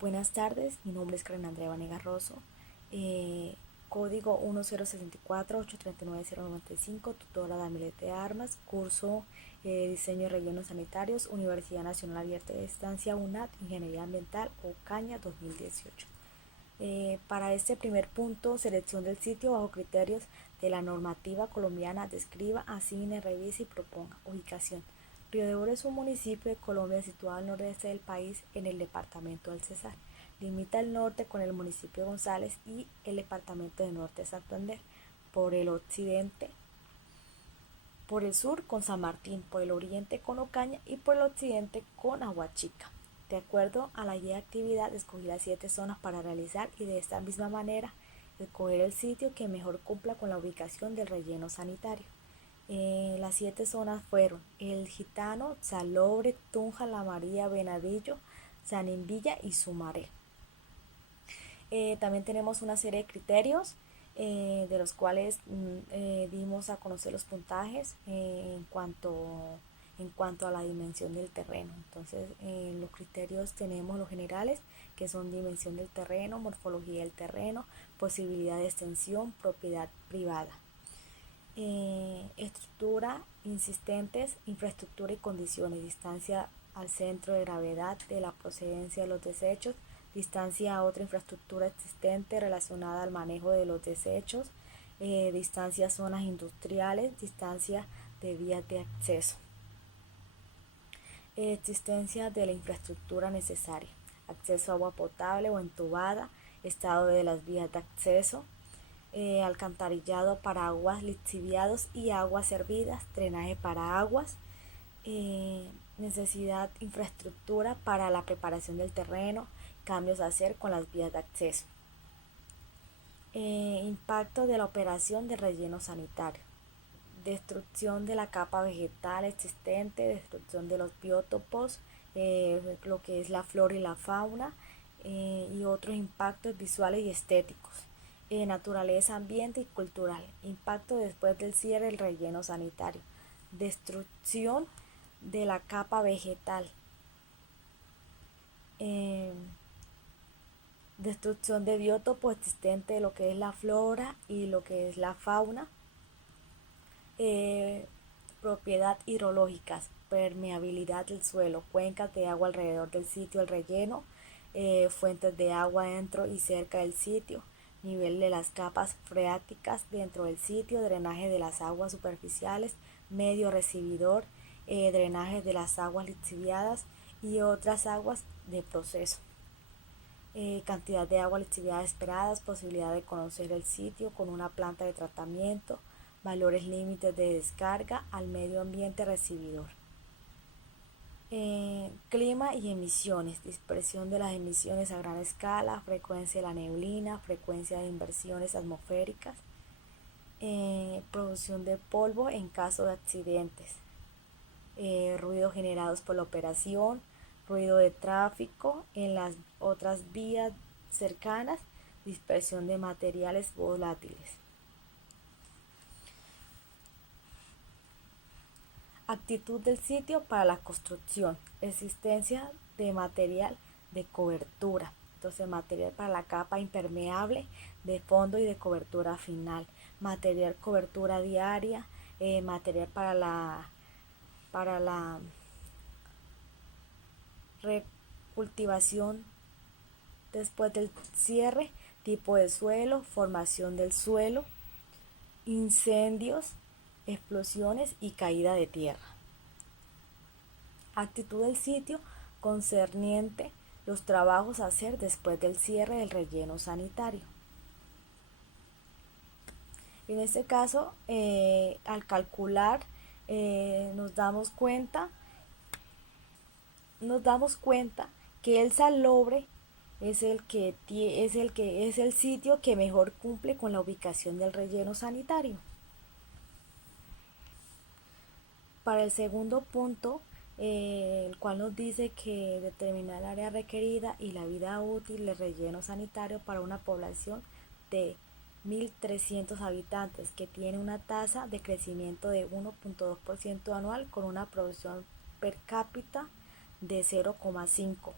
Buenas tardes, mi nombre es Karen Andrea Vanegas Rosso, código 1064-839-095, tutora de Amilete de Armas, curso Diseño de Rellenos Sanitarios, Universidad Nacional Abierta de Distancia UNAD, Ingeniería Ambiental, Ocaña 2018. Para este primer punto, selección del sitio bajo criterios de la normativa colombiana, describa, asigne, revise y proponga. Ubicación. Río de Oro es un municipio de Colombia situado al nordeste del país en el departamento del Cesar. Limita al norte con el municipio de González y el departamento de Norte de Santander. Por el occidente, por el sur con San Martín, por el oriente con Ocaña y por el occidente con Aguachica. De acuerdo a la guía de actividad, escogí las 7 zonas para realizar y de esta misma manera escoger el sitio que mejor cumpla con la ubicación del relleno sanitario. Las 7 zonas fueron El Gitano, Salobre, Tunja, La María, Venadillo, San Invilla y Sumaré. También tenemos una serie de criterios de los cuales dimos a conocer los puntajes en cuanto a la dimensión del terreno. Entonces, los criterios tenemos los generales, que son dimensión del terreno, morfología del terreno, posibilidad de extensión, propiedad privada. Estructura, insistentes, infraestructura y condiciones, distancia al centro de gravedad de la procedencia de los desechos, distancia a otra infraestructura existente relacionada al manejo de los desechos, distancia a zonas industriales, distancia de vías de acceso, existencia de la infraestructura necesaria, acceso a agua potable o entubada, estado de las vías de acceso, alcantarillado para aguas lixiviados y aguas hervidas, drenaje para aguas, necesidad, infraestructura para la preparación del terreno, cambios a hacer con las vías de acceso. Impacto de la operación de relleno sanitario. Destrucción de la capa vegetal existente, destrucción de los biótopos, lo que es la flora y la fauna, y otros impactos visuales y estéticos. Naturaleza, ambiente y cultural. Impacto después del cierre del relleno sanitario. Destrucción de la capa vegetal. Destrucción de biótopo existente de lo que es la flora y lo que es la fauna. Propiedad hidrológicas, permeabilidad del suelo, cuencas de agua alrededor del sitio del relleno, fuentes de agua dentro y cerca del sitio, nivel de las capas freáticas dentro del sitio, drenaje de las aguas superficiales, medio recibidor, drenaje de las aguas lixiviadas y otras aguas de proceso. Cantidad de agua lixiviada esperadas, posibilidad de conocer el sitio con una planta de tratamiento, valores límites de descarga al medio ambiente recibidor. Clima y emisiones, dispersión de las emisiones a gran escala, frecuencia de la neblina, frecuencia de inversiones atmosféricas, producción de polvo en caso de accidentes, ruidos generados por la operación, ruido de tráfico en las otras vías cercanas, dispersión de materiales volátiles. Actitud del sitio para la construcción, existencia de material de cobertura, entonces material para la capa impermeable de fondo y de cobertura final, material cobertura diaria, material para la recultivación después del cierre, tipo de suelo, formación del suelo, incendios, explosiones y caída de tierra. Actitud del sitio concerniente los trabajos a hacer después del cierre del relleno sanitario. En este caso, al calcular, nos damos cuenta que el salobre es el sitio que mejor cumple con la ubicación del relleno sanitario. Para el segundo punto, el cual nos dice que determinar el área requerida y la vida útil del relleno sanitario para una población de 1.300 habitantes que tiene una tasa de crecimiento de 1.2% anual con una producción per cápita de 0,5.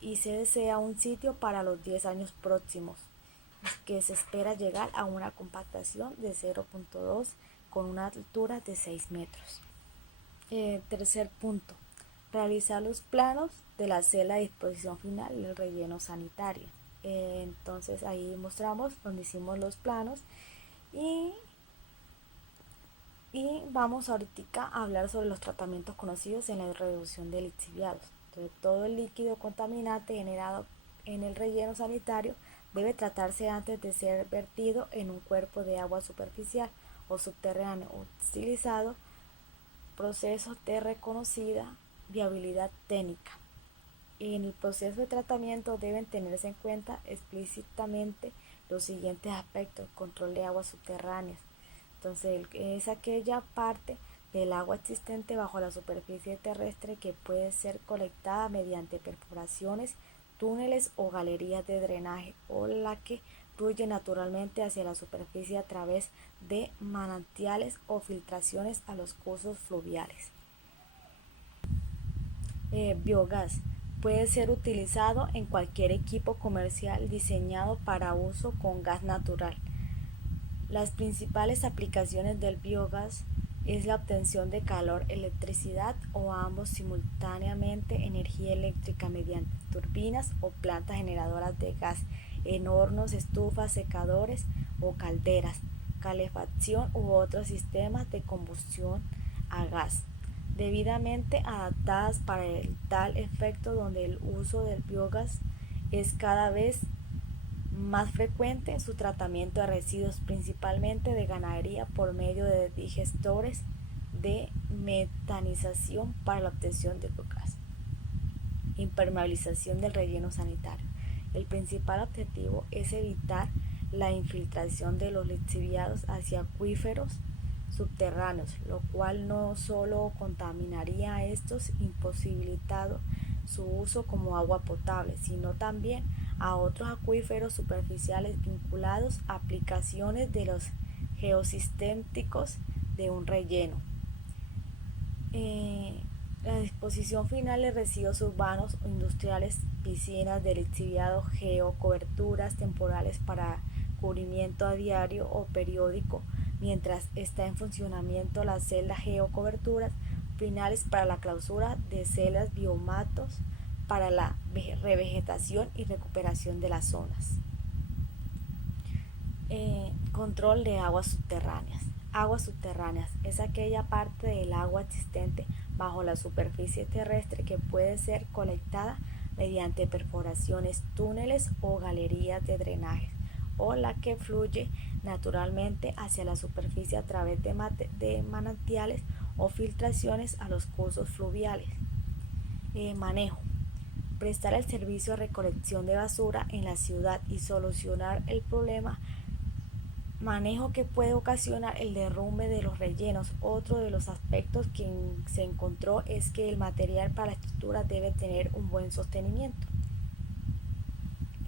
y se desea un sitio para los 10 años próximos, que se espera llegar a una compactación de 0.2 con una altura de 6 metros. Tercer punto, realizar los planos de la celda de disposición final del relleno sanitario. Entonces ahí mostramos donde hicimos los planos y vamos ahorita a hablar sobre los tratamientos conocidos en la reducción de lixiviados. Entonces, todo el líquido contaminante generado en el relleno sanitario debe tratarse antes de ser vertido en un cuerpo de agua superficial o subterráneo utilizado procesos de reconocida viabilidad técnica. En el proceso de tratamiento deben tenerse en cuenta explícitamente los siguientes aspectos: control de aguas subterráneas. Entonces es aquella parte del agua existente bajo la superficie terrestre que puede ser colectada mediante perforaciones, túneles o galerías de drenaje, o la que fluye naturalmente hacia la superficie a través de manantiales o filtraciones a los cursos fluviales. Biogás puede ser utilizado en cualquier equipo comercial diseñado para uso con gas natural. Las principales aplicaciones del biogás es la obtención de calor, electricidad o ambos simultáneamente, energía eléctrica mediante turbinas o plantas generadoras de gas en hornos, estufas, secadores o calderas, calefacción u otros sistemas de combustión a gas, debidamente adaptadas para el tal efecto, donde el uso del biogás es cada vez más frecuente su tratamiento de residuos, principalmente de ganadería, por medio de digestores de metanización para la obtención de biogás. Impermeabilización del relleno sanitario. El principal objetivo es evitar la infiltración de los lixiviados hacia acuíferos subterráneos, lo cual no solo contaminaría a estos, imposibilitando su uso como agua potable, sino también a otros acuíferos superficiales vinculados a aplicaciones de los geosistémicos de un relleno. La disposición final de residuos urbanos o industriales, piscinas de lixiviado, coberturas temporales para cubrimiento a diario o periódico mientras está en funcionamiento la celda, geocoberturas finales para la clausura de celdas, biomatos para la revegetación y recuperación de las zonas. Control de aguas subterráneas. Aguas subterráneas es aquella parte del agua existente bajo la superficie terrestre que puede ser colectada mediante perforaciones, túneles o galerías de drenaje, o la que fluye naturalmente hacia la superficie a través de manantiales o filtraciones a los cursos fluviales. Manejo. Prestar el servicio de recolección de basura en la ciudad y solucionar el problema manejo que puede ocasionar el derrumbe de los rellenos. Otro de los aspectos que se encontró es que el material para la estructura debe tener un buen sostenimiento.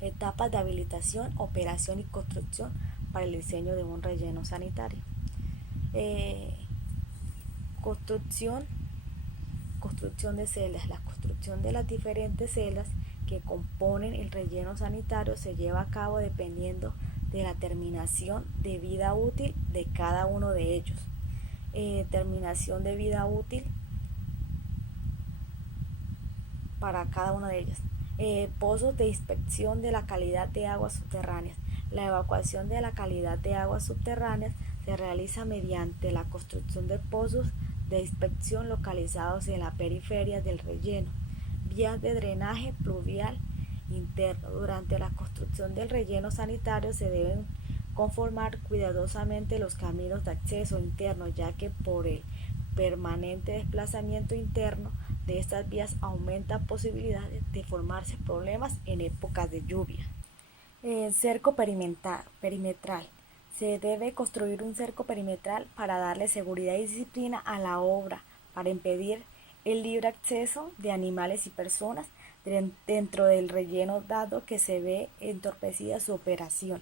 Etapas de habilitación, operación y construcción para el diseño de un relleno sanitario. Construcción de celdas. La construcción de las diferentes celdas que componen el relleno sanitario se lleva a cabo dependiendo de la terminación de vida útil de cada uno de ellos. Terminación de vida útil para cada una de ellas. Pozos de inspección de la calidad de aguas subterráneas. La evacuación de la calidad de aguas subterráneas se realiza mediante la construcción de pozos de inspección localizados en la periferia del relleno. Vías de drenaje pluvial interno. Durante la construcción del relleno sanitario se deben conformar cuidadosamente los caminos de acceso interno, ya que por el permanente desplazamiento interno de estas vías aumenta posibilidades de formarse problemas en épocas de lluvia. Cerco perimetral. Se debe construir un cerco perimetral para darle seguridad y disciplina a la obra, para impedir el libre acceso de animales y personas dentro del relleno, dado que se ve entorpecida su operación.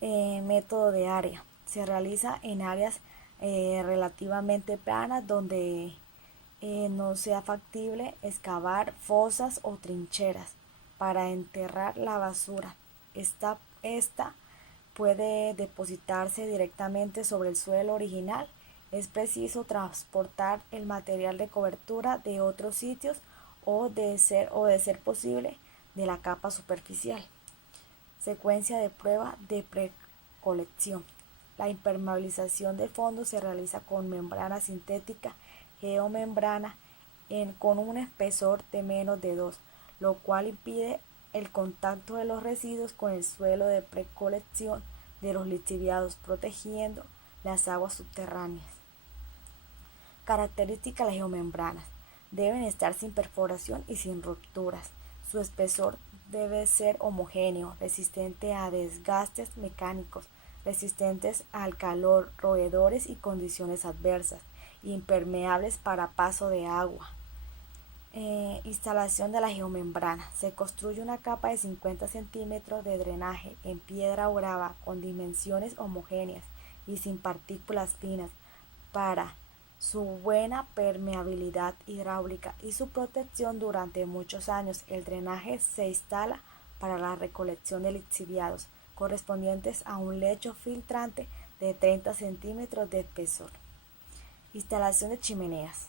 Método de área. Se realiza en áreas relativamente planas donde no sea factible excavar fosas o trincheras para enterrar la basura. Esta puede depositarse directamente sobre el suelo original. Es preciso transportar el material de cobertura de otros sitios de ser posible de la capa superficial. Secuencia de prueba de precolección. La impermeabilización de fondo se realiza con membrana sintética geomembrana con un espesor de menos de 2, lo cual impide el contacto de los residuos con el suelo de precolección de los lixiviados, protegiendo las aguas subterráneas. Características de las geomembranas. Deben estar sin perforación y sin rupturas. Su espesor debe ser homogéneo, resistente a desgastes mecánicos, resistentes al calor, roedores y condiciones adversas, impermeables para paso de agua. Instalación de la geomembrana. Se construye una capa de 50 centímetros de drenaje en piedra o grava con dimensiones homogéneas y sin partículas finas para su buena permeabilidad hidráulica y su protección durante muchos años. El drenaje se instala para la recolección de lixiviados correspondientes a un lecho filtrante de 30 centímetros de espesor. Instalación de chimeneas.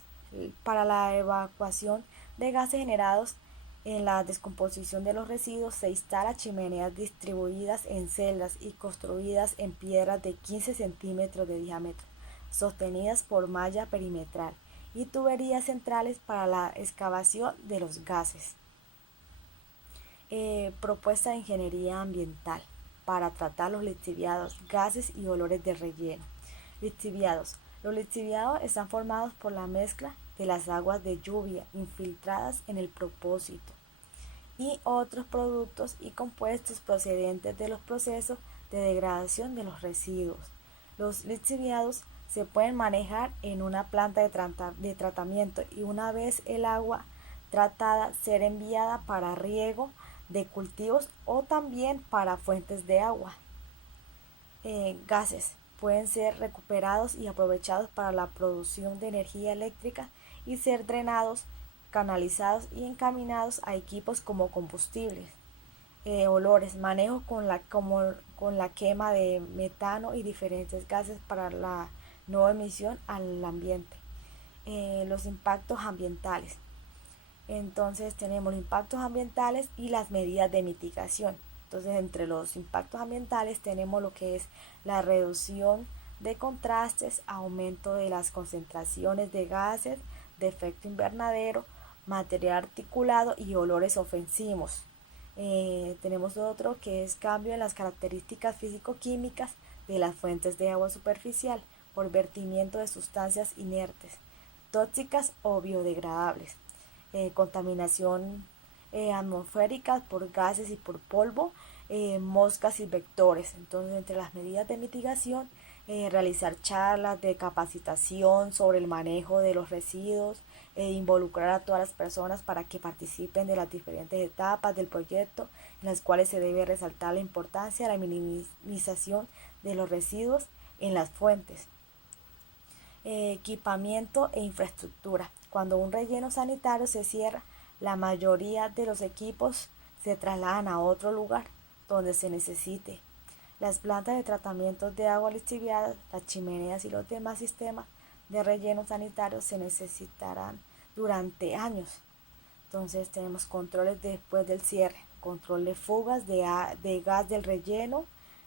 Para la evacuación de gases generados en la descomposición de los residuos se instala chimeneas distribuidas en celdas y construidas en piedras de 15 centímetros de diámetro, sostenidas por malla perimetral y tuberías centrales para la excavación de los gases. Propuesta de ingeniería ambiental para tratar los lixiviados, gases y olores de relleno. Lixiviados. Los lixiviados están formados por la mezcla de las aguas de lluvia infiltradas en el propósito y otros productos y compuestos procedentes de los procesos de degradación de los residuos. Los lixiviados se pueden manejar en una planta de tratamiento y una vez el agua tratada ser enviada para riego de cultivos o también para fuentes de agua. Gases pueden ser recuperados y aprovechados para la producción de energía eléctrica y ser drenados, canalizados y encaminados a equipos como combustibles. Olores, manejo con la quema de metano y diferentes gases para la no emisión al ambiente. Los impactos ambientales. Entonces tenemos los impactos ambientales y las medidas de mitigación. Entonces entre los impactos ambientales tenemos lo que es la reducción de contrastes, aumento de las concentraciones de gases de efecto invernadero, material articulado y olores ofensivos. Tenemos otro que es cambio en las características físico-químicas de las fuentes de agua superficial por vertimiento de sustancias inertes, tóxicas o biodegradables. Contaminación atmosférica por gases y por polvo, moscas y vectores. Entonces, entre las medidas de mitigación, realizar charlas de capacitación sobre el manejo de los residuos, involucrar a todas las personas para que participen de las diferentes etapas del proyecto, en las cuales se debe resaltar la importancia de la minimización de los residuos en las fuentes. Equipamiento e infraestructura. Cuando un relleno sanitario se cierra, la mayoría de los equipos se trasladan a otro lugar donde se necesite. Las plantas de tratamiento de agua lixiviada, las chimeneas y los demás sistemas de relleno sanitario se necesitarán durante años. Entonces tenemos controles después del cierre, control de fugas de gas del relleno,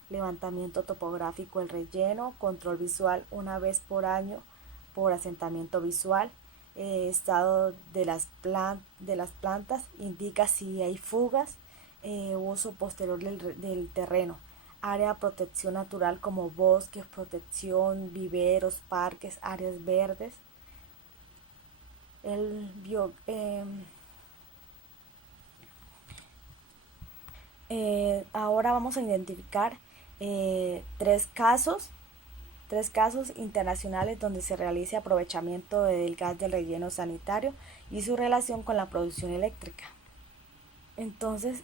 levantamiento topográfico del relleno, control visual una vez por año por asentamiento visual, estado de las plantas, indica si hay fugas, uso posterior del terreno, área de protección natural como bosques, protección, viveros, parques, áreas verdes. Ahora vamos a identificar tres casos internacionales donde se realice aprovechamiento del gas del relleno sanitario y su relación con la producción eléctrica. Entonces,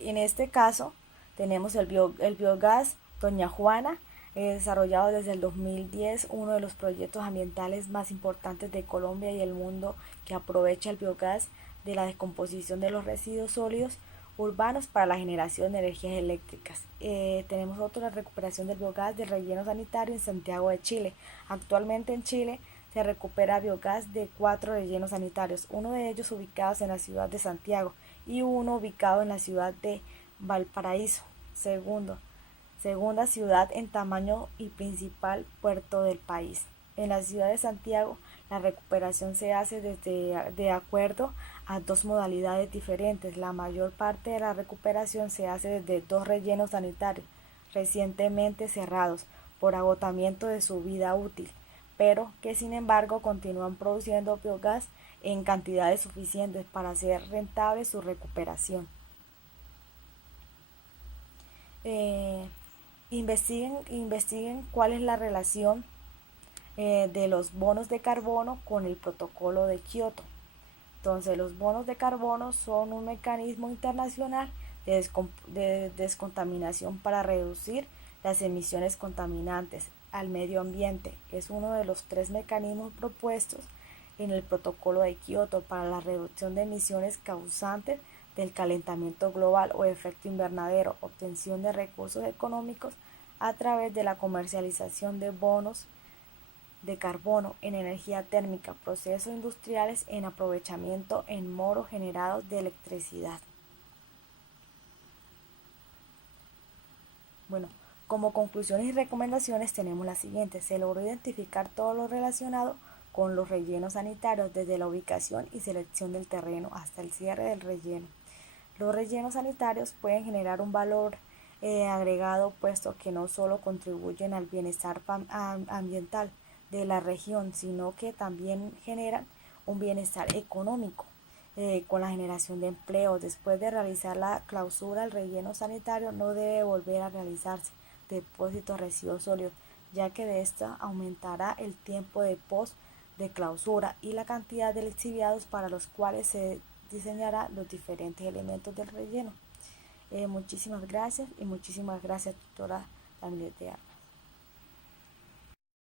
en este caso tenemos el biogás Doña Juana, desarrollado desde el 2010, uno de los proyectos ambientales más importantes de Colombia y el mundo, que aprovecha el biogás de la descomposición de los residuos sólidos urbanos para la generación de energías eléctricas. Tenemos otro, la recuperación del biogás del relleno sanitario en Santiago de Chile. Actualmente en Chile se recupera biogás de 4 rellenos sanitarios, uno de ellos ubicados en la ciudad de Santiago y uno ubicado en la ciudad de Valparaíso. Segunda ciudad en tamaño y principal puerto del país. En la ciudad de Santiago, la recuperación se hace de acuerdo a dos modalidades diferentes. La mayor parte de la recuperación se hace desde dos rellenos sanitarios recientemente cerrados por agotamiento de su vida útil, pero que sin embargo continúan produciendo biogás en cantidades suficientes para hacer rentable su recuperación. Eh, investiguen cuál es la relación de los bonos de carbono con el protocolo de Kioto. Entonces, los bonos de carbono son un mecanismo internacional de descontaminación para reducir las emisiones contaminantes al medio ambiente. Es uno de los 3 mecanismos propuestos en el protocolo de Kioto para la reducción de emisiones causantes del calentamiento global o efecto invernadero, obtención de recursos económicos a través de la comercialización de bonos de carbono en energía térmica, procesos industriales en aprovechamiento en moros generados de electricidad. Bueno, como conclusiones y recomendaciones tenemos las siguientes. Se logró identificar todo lo relacionado con los rellenos sanitarios, desde la ubicación y selección del terreno hasta el cierre del relleno. Los rellenos sanitarios pueden generar un valor agregado, puesto que no solo contribuyen al bienestar ambiental de la región, sino que también generan un bienestar económico con la generación de empleo. Después de realizar la clausura, el relleno sanitario no debe volver a realizarse depósitos de residuos sólidos, ya que de esta aumentará el tiempo de post de clausura y la cantidad de lixiviados para los cuales se diseñará los diferentes elementos del relleno. Muchísimas gracias, tutora Daniela.